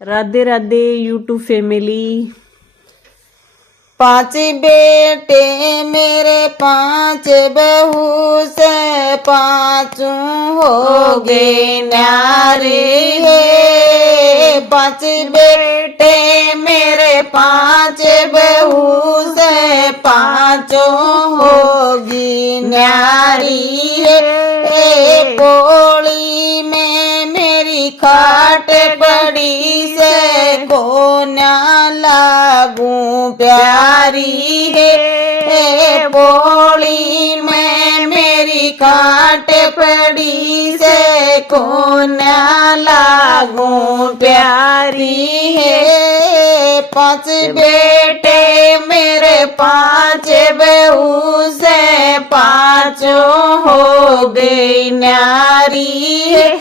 Radhe Radhe YouTube family. 5 बेटे मेरे 5 बहू से 5 हो गए न्यारे है। 5 बेटे मेरे 5 बहू से 5 होगी न्यारी है। पोली में मेरी खाट पड़ी से को ना लागू प्यारी है। पोली में मेरी खाट पड़ी से को ना लागू प्यारी है। 5 बेटे मेरे 5 बहू से 5 हो गई न्यारी है।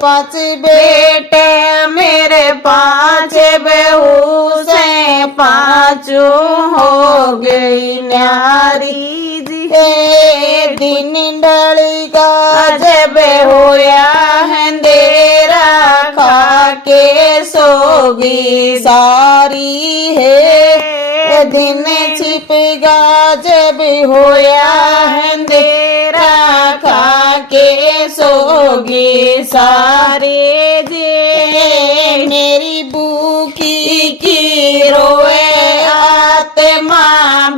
5 बेटे मेरे 5 बहू से 5 हो गई न्यारी जी। दिन ढलेगा जब होया अंधेरा खा के सोगी सारी है। दिन छिपेगा जब होया अंधेरा खा के सोगी सारे जे। मेरी भूखी की रोए आत्मा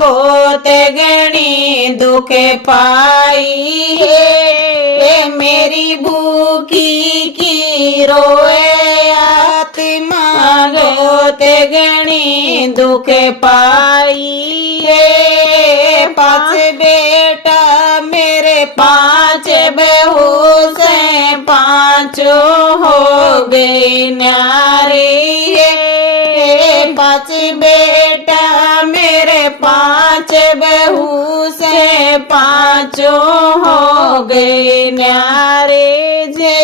बहुत गणी दुख पाई है। मेरी भूखी की रोए आत्मा बहुत गणी दुख पाई है। 5 बेटा मेरे 5 बहू से 5 हो गई न्यारी है। 5 बेटा मेरे 5 बहू से 5 हो गई न्यारी जे।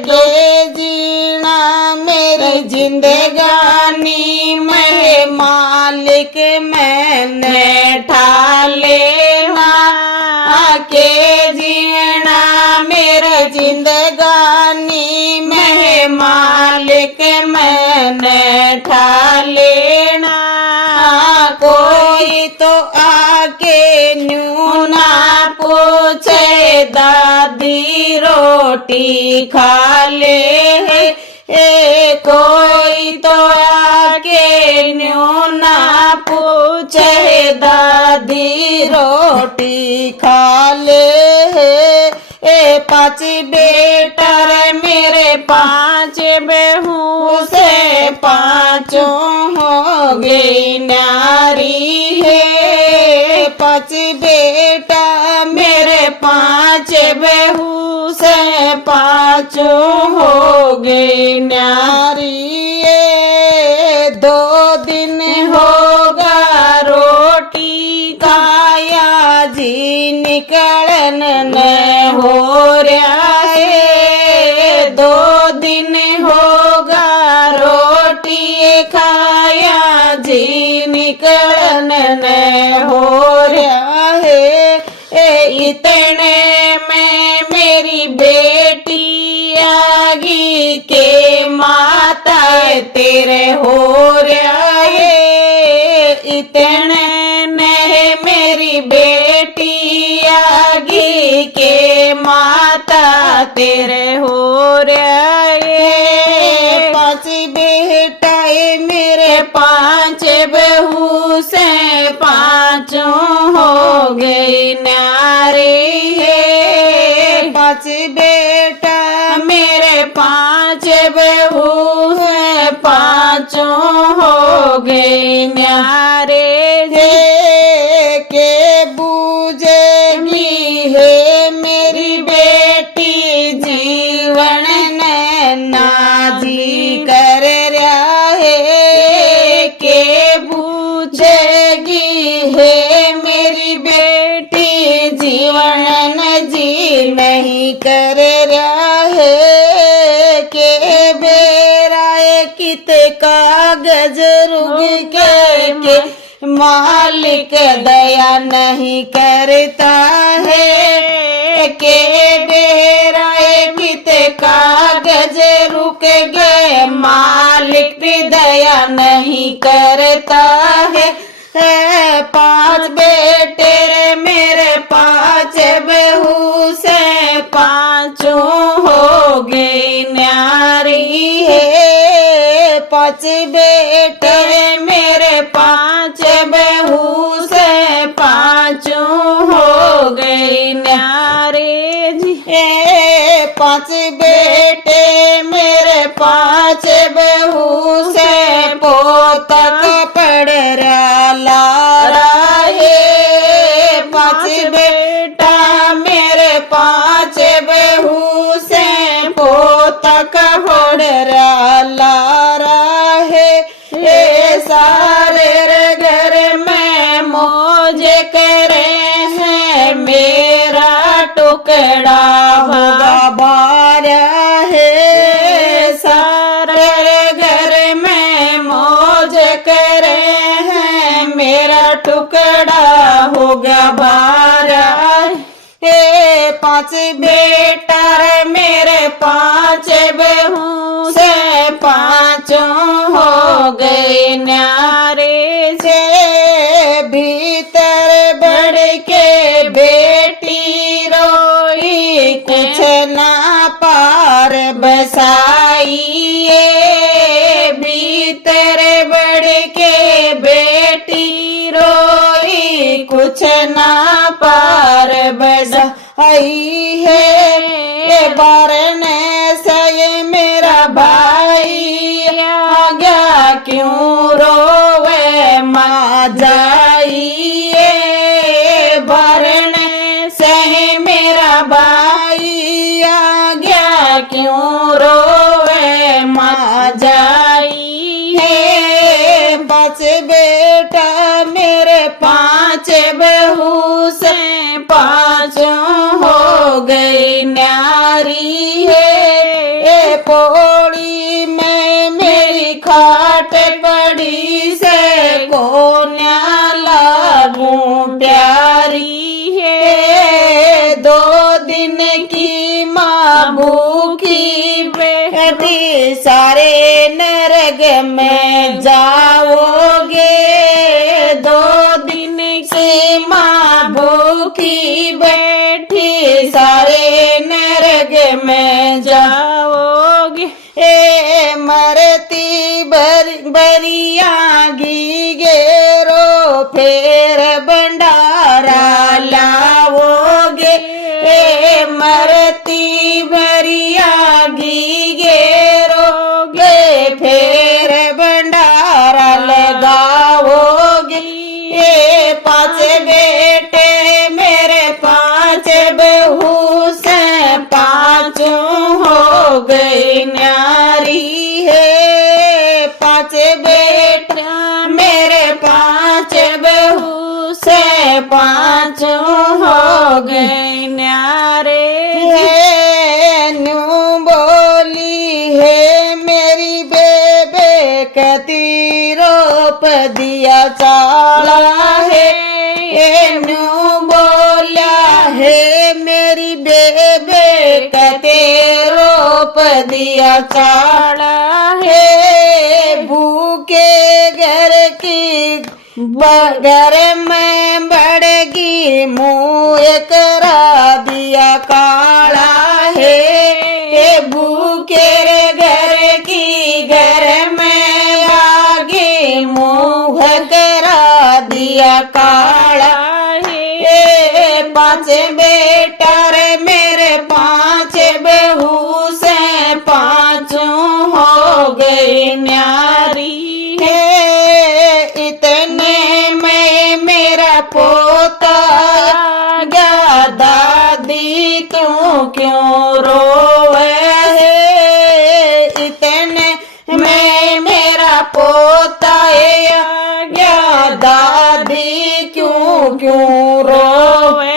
दे जीना मेरी जिंदगानी में मालिक मैंने ठाले के जीना मेरे जिंदगानी में मालिक मैंने ठा लेना। कोई तो आके न्यू ना पूछे दादी रोटी खा ले। कोई तो आके न्यू ना पूछे दादी रोटी खा ले। 5 बेटा मेरे 5 बहू से 5 हो गई न्यारी है। 5 बेटा मेरे 5 बहू से 5 हो गई न्यारी है। 2 दिन होगा रोटी खाया जी निकलन न हो रहा है। 2 दिन होगा रोटी खाया जी निकलन न हो रहा है। इतने में मेरी बेटी आगी के माता तेरे हो रहा है। इतने में मेरी बेटी आगी के माता तेरे हो रहा है। 5 बेटा मेरे 5 बहू से 5 हो गई न्यारी है। 5 बेटा मेरे 5 बहू से 5 हो गई न्यारे के बूझेगी है मेरी बेटी जीवन नाजी कर रहा है। के बूझेगी है मेरी बेटी जीवन जी नहीं कर रहा है। के बेराए कित कागज रुक के मालिक दया नहीं करता है। के बेराए कित कागज रुक गए मालिक भी दया नहीं करता है। 5 बेटे रे मेरे 5 बहू से 5 हो गई न्यारी है। 5 बेटे मेरे 5 बहू से 5 हो गई न्यारी जी। 5 बेटे मेरे 5 बहू से पोता पड़ लारा है। 5 बेटा मेरे 5 बहू से पोता पड़ लारा है। सारे घर में मौज करे हैं, मेरा टुकड़ा होगा बारा है। सारे घर में मौज करे हैं, मेरा टुकड़ा होगा बारा। 5 बेटा रे मेरे 5 बहू से 5 हो गए न्यारे से। भीतर बढ़ के बेटी रोई, कुछ ना पार बसाइए। भीतर बढ़ के बेटी रोई, कुछ ना पार बसाई है। बारने से मेरा भाई आ गया, क्यों रोवे माँ जाइए। बारने से मेरा भाई आ गया, क्यों रोवे माँ जाइए। 5 बेटा मेरे 5 बहू से 5 हो गई न्यारी है। पौड़ी में मेरी खाट पड़ी से कोन्या लागू प्यारी है। 2 दिन की माँ भूखी बैठी, सारे नरक में जाओगे। 2 दिन की माँ भूखी बैठी, सारे नरक में जाओगे। मरती बरिया घी गेरो, फिर भंडारा लाओगे। मरती बरिया घी गेरोगे, फिर भंडारा लगाओगे। 5 बेटे मेरे 5 बहू से 5 हो गई न्यारी है। 5 बेटा मेरे 5 बहू से 5 हो गई न्यारे है। न्यू बोली है मेरी बेबे, कती रोप दिया चाला है। न्यू बोला है मेरी बेबे, कते रोप दिया चाला है। भूखे घर की घर में बढ़गी, मुँह करा दिया काला है। भूखे घर की घर में आगे, मुँह करा दिया काला है। 5 बेटा रे मेरे 5 बहू से 5 हो गई न्यारी है। इतने में मेरा पोता गया, दादी तू क्यों रोवे है। इतने में मेरा पोता आ गया, दादी क्यों रोवे।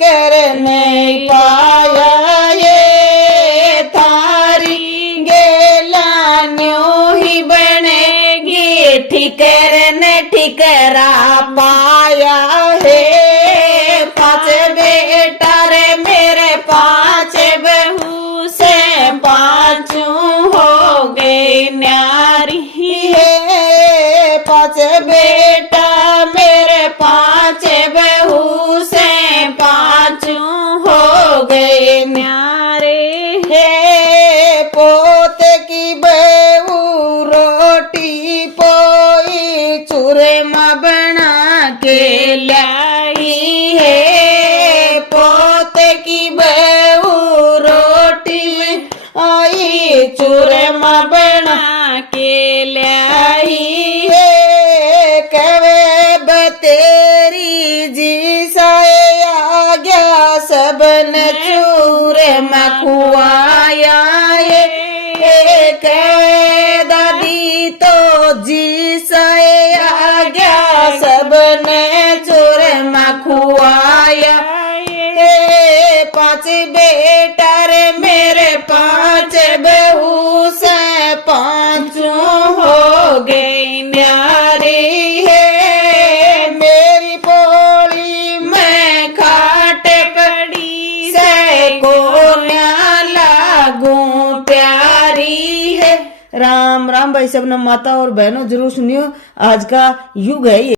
करने पाया ये थारी गेलान्यों ही बनेगी ठिकर ने ठिकरा पाया है पांच बेटा रे मेरे पांच बहू से पांचों हो गई न्यारी है पांच बेटा मेरे पांच बहू से पांचों हो गए न्यारे है पोते की बहू रोटी पोई चूरमा बना के लाई है पोते की बहू रोटी आई चूरमा बना के लाई है कवे बतेरी जी साए आ गया सबन चूर मखुआया कवे दादी तो जी साए आ गया सबन चूर मखुआया पांच बेटा रे मेरे पांच बहू से पांचों हो गई न्यारी है मेरी पोली में खाट पड़ी से को न्या लागू प्यारी है। राम राम भाई सब ने माता और बहनों जरूर सुनियो आज का युग है ये।